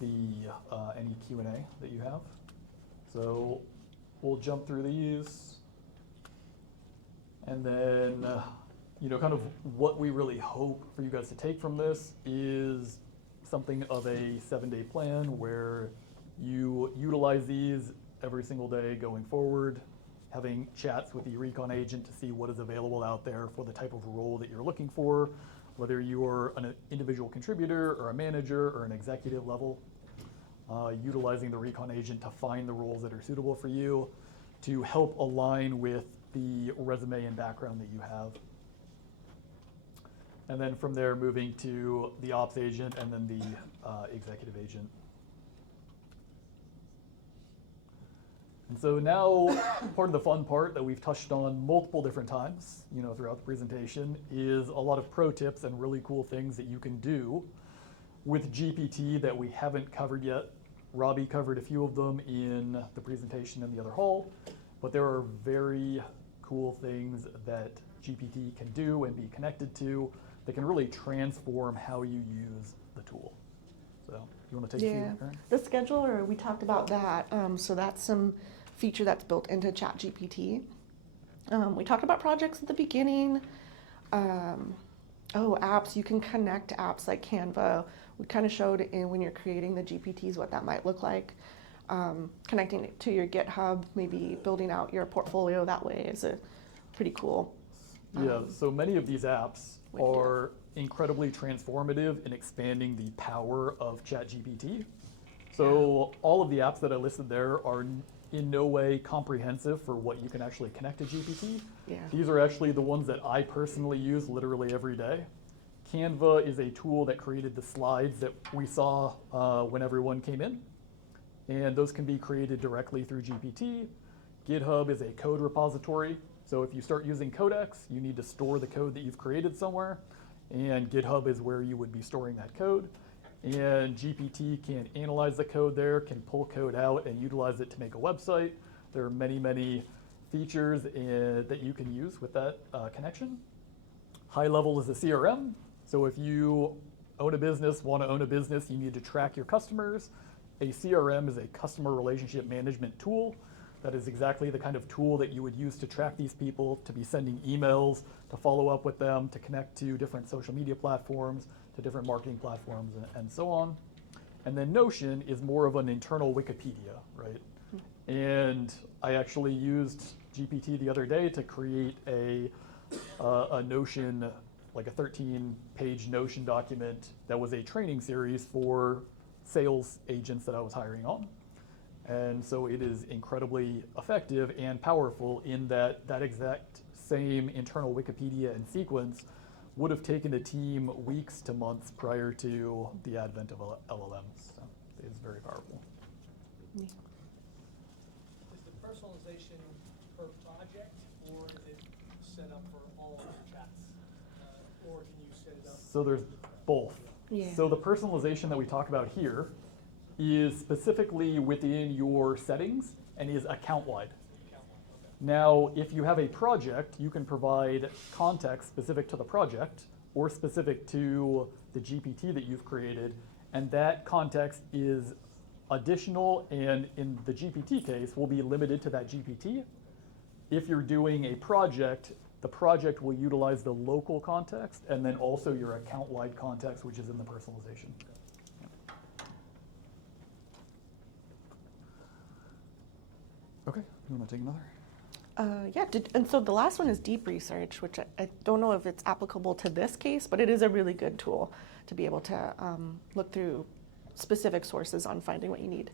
any Q&A that you have. So we'll jump through these. And then, kind of what we really hope for you guys to take from this is something of a 7-day plan where you utilize these every single day going forward. having chats with the recon agent to see what is available out there for the type of role that you're looking for, whether you're an individual contributor or a manager or an executive level. Utilizing the recon agent to find the roles that are suitable for you, to help align with the resume and background that you have. And then from there, moving to the ops agent and then the executive agent. And so now, part of the fun part that we've touched on multiple different times, throughout the presentation, is a lot of pro tips and really cool things that you can do with GPT that we haven't covered yet. Robbie covered a few of them in the presentation in the other hall, but there are very cool things that GPT can do and be connected to that can really transform how you use the tool. So, you want to take a few? Karen? The scheduler, we talked about that. So that's some feature that's built into ChatGPT. We talked about projects at the beginning. Apps, you can connect apps like Canva. We kind of showed when you're creating the GPTs what that might look like. Connecting it to your GitHub, maybe building out your portfolio that way is pretty cool. Yeah, so many of these apps are incredibly transformative in expanding the power of ChatGPT. So all of the apps that I listed there are in no way comprehensive for what you can actually connect to GPT. Yeah. These are actually the ones that I personally use literally every day. Canva is a tool that created the slides that we saw when everyone came in. And those can be created directly through GPT. GitHub is a code repository. So if you start using Codex, you need to store the code that you've created somewhere. And GitHub is where you would be storing that code. And GPT can analyze the code there, can pull code out and utilize it to make a website. There are many, many features that you can use with that connection. High level is a CRM. So if you own a business, want to own a business, you need to track your customers. A CRM is a customer relationship management tool. That is exactly the kind of tool that you would use to track these people, to be sending emails, to follow up with them, to connect to different social media platforms, to different marketing platforms, and so on. And then Notion is more of an internal Wikipedia, right? And I actually used GPT the other day to create a Notion, like a 13-page Notion document that was a training series for sales agents that I was hiring on. And so it is incredibly effective and powerful in that exact same internal Wikipedia and sequence would have taken a team weeks to months prior to the advent of LLMs. So it is very powerful. Is the personalization per project, or is it set up for all chats? Or can you set it up? So there's both. Yeah. So the personalization that we talk about here is specifically within your settings and is account-wide. Now, if you have a project, you can provide context specific to the project or specific to the GPT that you've created, and that context is additional and in the GPT case will be limited to that GPT. If you're doing a project, the project will utilize the local context and then also your account-wide context, which is in the personalization. Okay, you want to take another? And so the last one is deep research, which I don't know if it's applicable to this case, but it is a really good tool to be able to look through specific sources on finding what you need.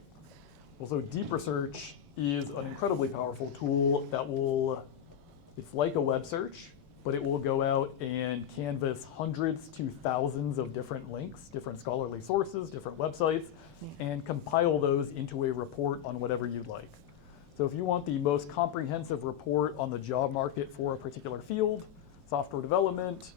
Well, so deep research is an incredibly powerful tool that it's like a web search, but it will go out and canvas hundreds to thousands of different links, different scholarly sources, different websites, and compile those into a report on whatever you'd like. So if you want the most comprehensive report on the job market for a particular field, software development,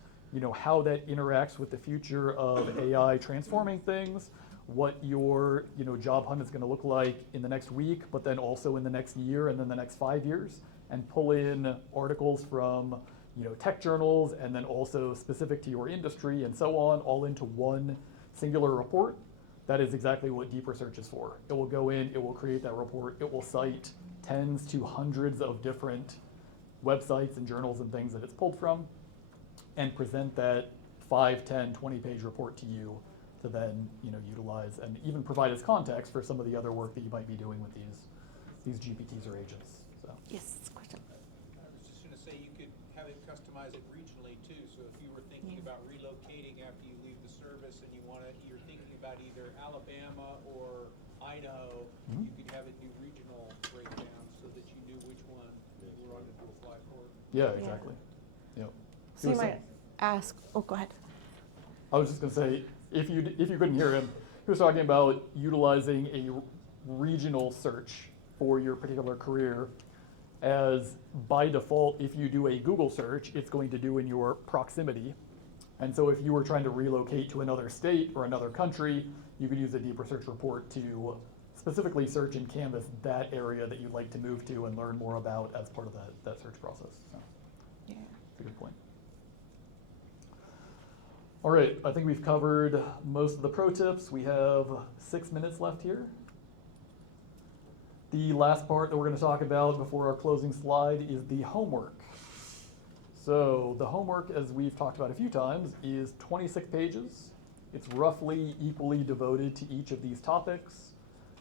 how that interacts with the future of AI transforming things, what your job hunt is going to look like in the next week, but then also in the next year and then the next 5 years, and pull in articles from tech journals and then also specific to your industry and so on, all into one singular report. That is exactly what deep research is for. It will go in, it will create that report, it will cite tens to hundreds of different websites and journals and things that it's pulled from, and present that 5, 10, 20-page report to you to then utilize and even provide as context for some of the other work that you might be doing with these GPTs or agents. So. Yes, question. have it customize it regionally too. So if you were thinking about relocating after you leave the service and you're thinking about either Alabama or Idaho, you could have it do regional breakdown so that you knew which one you were on to apply for. Yeah, exactly. Yep. So you might ask, oh, go ahead. I was just going to say, if you couldn't hear him, he was talking about utilizing a regional search for your particular career, as by default, if you do a Google search, it's going to do in your proximity. And so if you were trying to relocate to another state or another country, you could use a deeper search report to specifically search and canvas that area that you'd like to move to and learn more about as part of that search process. So, Yeah. that's a good point. All right, I think we've covered most of the pro tips. We have 6 minutes left here. The last part that we're going to talk about before our closing slide is the homework. So the homework, as we've talked about a few times, is 26 pages. It's roughly equally devoted to each of these topics.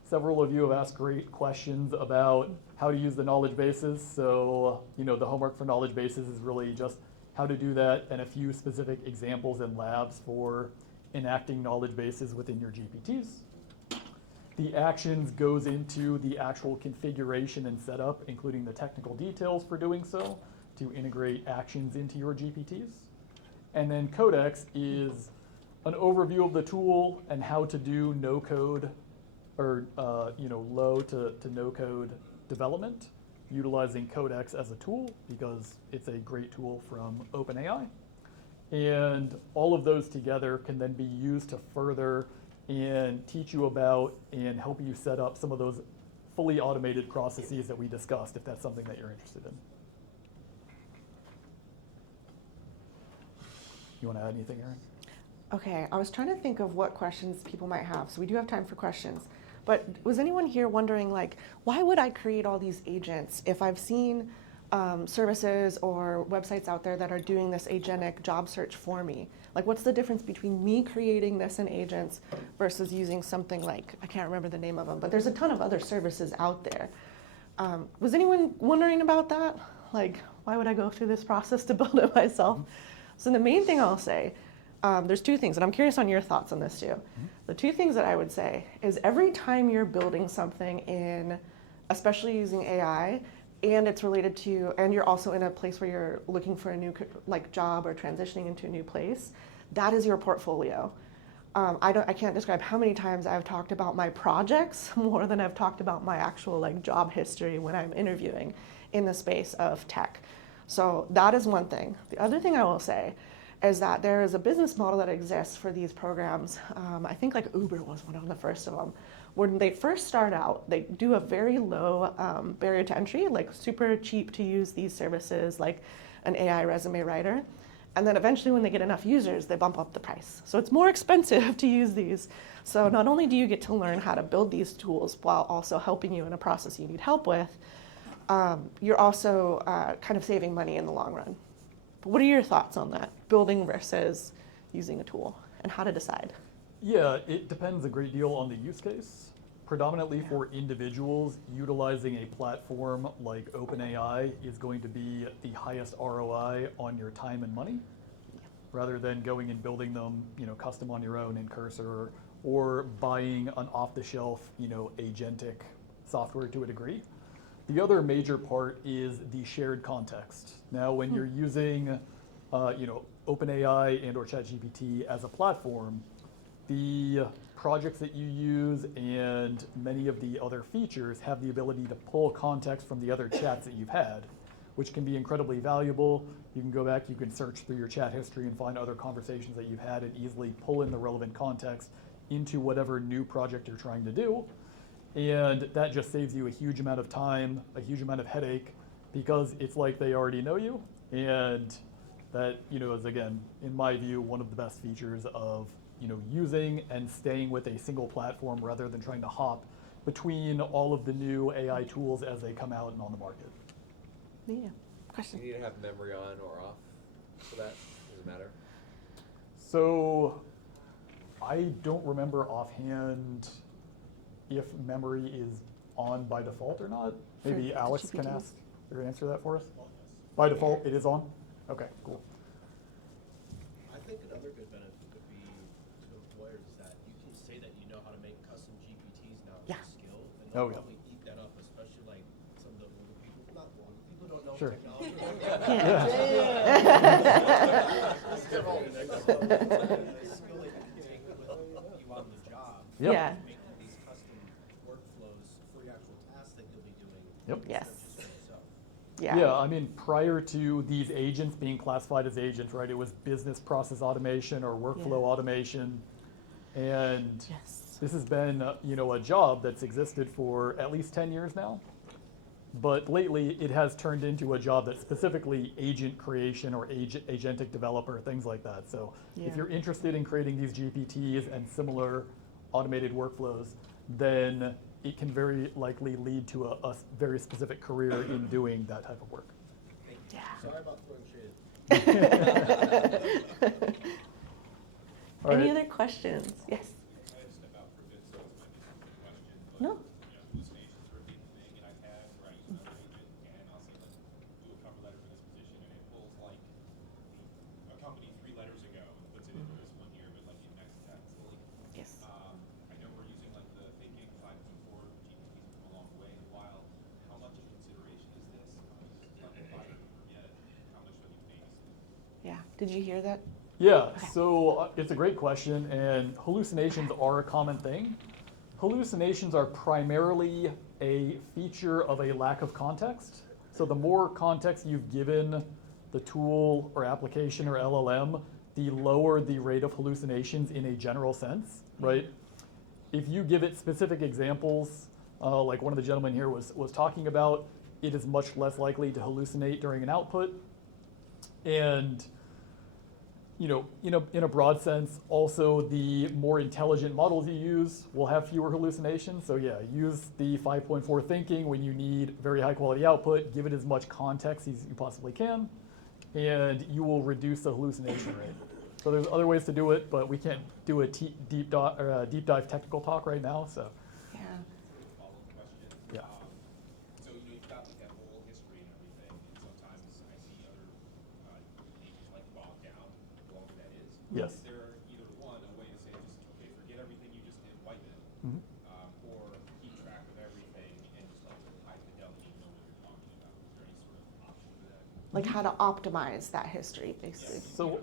Several of you have asked great questions about how to use the knowledge bases. So, the homework for knowledge bases is really just how to do that and a few specific examples and labs for enacting knowledge bases within your GPTs. The actions goes into the actual configuration and setup, including the technical details for doing so, to integrate actions into your GPTs. And then Codex is an overview of the tool and how to do no code or low to no code development, utilizing Codex as a tool because it's a great tool from OpenAI. And all of those together can then be used to further and teach you about and help you set up some of those fully automated processes that we discussed, if that's something that you're interested in. You want to add anything, Erin? Okay, I was trying to think of what questions people might have. So we do have time for questions. But was anyone here wondering, why would I create all these agents if I've seen services or websites out there that are doing this agentic job search for me? What's the difference between me creating this in agents versus using something like, I can't remember the name of them, but there's a ton of other services out there. Was anyone wondering about that? Why would I go through this process to build it myself? So the main thing I'll say, there's two things, and I'm curious on your thoughts on this too. The two things that I would say is every time you're building something in, especially using AI, and it's related to, and you're also in a place where you're looking for a new job or transitioning into a new place, that is your portfolio. I can't describe how many times I've talked about my projects more than I've talked about my actual job history when I'm interviewing in the space of tech. So that is one thing. The other thing I will say is that there is a business model that exists for these programs. I think Uber was one of the first of them. When they first start out, they do a very low barrier to entry, super cheap to use these services like an AI resume writer. And then eventually when they get enough users, they bump up the price. So it's more expensive to use these. So not only do you get to learn how to build these tools while also helping you in a process you need help with, you're also kind of saving money in the long run. But what are your thoughts on that, building versus using a tool, and how to decide? Yeah, it depends a great deal on the use case. Predominantly for individuals, utilizing a platform like OpenAI is going to be the highest ROI on your time and money, rather than going and building them, custom on your own in Cursor, or buying an off-the-shelf, agentic software to a degree. The other major part is the shared context. Now, when you're using, OpenAI and or ChatGPT as a platform, the projects that you use and many of the other features have the ability to pull context from the other chats that you've had, which can be incredibly valuable. You can go back, you can search through your chat history and find other conversations that you've had and easily pull in the relevant context into whatever new project you're trying to do. And that just saves you a huge amount of time, a huge amount of headache, because it's like they already know you. And that, is, again, in my view, one of the best features of using and staying with a single platform rather than trying to hop between all of the new AI tools as they come out and on the market. Yeah, question. Do you need to have memory on or off for that? Does it matter? So I don't remember offhand if memory is on by default or not. Maybe For Alex can GPTs? answer that for us. By default, it is on? Okay, cool. I think another good benefit would be to employers is that you can say that you know how to make custom GPTs now as Yeah. a skill, and Oh, they'll yeah. probably eat that up, especially like some of the older people. Not older people don't know Sure. technology. Yeah. Skill that you can take with you on the job. Yep. Yeah. Making these custom workflows for your actual tasks that you'll be doing. Yep. Yes. instead of just doing yourself. Yeah. Yeah, I mean, prior to these agents being classified as agents, right, it was business process automation or workflow Yeah. automation. And Yes. this has been, a job that's existed for at least 10 years now. But lately, it has turned into a job that's specifically agent creation or agentic developer, things like that. So Yeah. if you're interested in creating these GPTs and similar automated workflows, then it can very likely lead to a very specific career in doing that type of work. Yeah. Sorry about throwing shade. All Any right. other questions? Yes. I have to step out for a bit, so this might be a stupid question, but No. hallucinations are a big thing, and I've had where I use another agent, and I'll say, like, do a cover letter for this position, and it pulls like a company 3 letters ago and puts it into this one here, but like in next text. So, like, Yes. I know we're using like the thinking 5.4 GPTs have come a long way in a while. How much of consideration is this? How much is like buy it or forget it? How much do you face? Yeah. Did you hear that? Yeah, so it's a great question, and hallucinations are a common thing. Hallucinations are primarily a feature of a lack of context. So the more context you've given the tool or application or LLM, the lower the rate of hallucinations in a general sense, right? If you give it specific examples, like one of the gentlemen here was talking about, it is much less likely to hallucinate during an output. And in a broad sense, also the more intelligent models you use will have fewer hallucinations. So yeah, use the 5.4 thinking when you need very high quality output, give it as much context as you possibly can, and you will reduce the hallucination rate. So there's other ways to do it, but we can't do a deep dive technical talk right now, so. Yeah. Follow-up question. Yeah. So you've got like that whole history and everything, and sometimes I see other agents like bog down the longer that is. Yes. Is there either one, a way to say just okay, forget everything you just did, wipe it, Mhm. or keep track of everything and just like high fidelity, know what you're talking about? Is there any sort of option for that? Like how to optimize that history, basically. So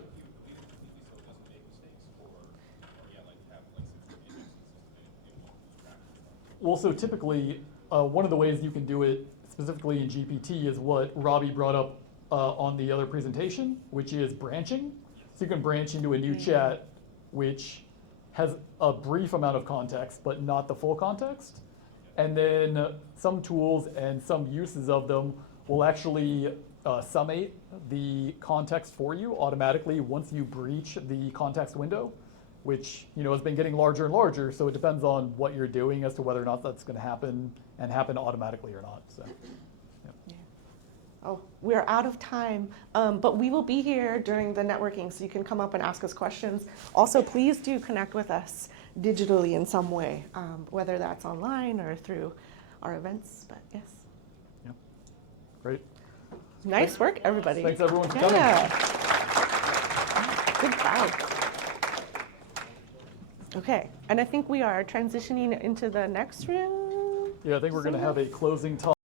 So it doesn't make mistakes, or yeah, like have like some indexing system and won't lose track of stuff. Well, so typically, one of the ways you can do it specifically in GPT is what Robbie brought up on the other presentation, which is branching. So you can branch into a new chat, which has a brief amount of context, but not the full context. And then some tools and some uses of them will actually summate the context for you automatically once you breach the context window, which has been getting larger and larger. So it depends on what you're doing as to whether or not that's going to happen and happen automatically or not. So. Oh, we're out of time, but we will be here during the networking, so you can come up and ask us questions. Also, please do connect with us digitally in some way, whether that's online or through our events, but yes. Yeah. Great. Nice work, everybody. Thanks, everyone, for coming. Yeah. Good crowd. Okay, and I think we are transitioning into the next room. Yeah, I think we're going to have a closing talk.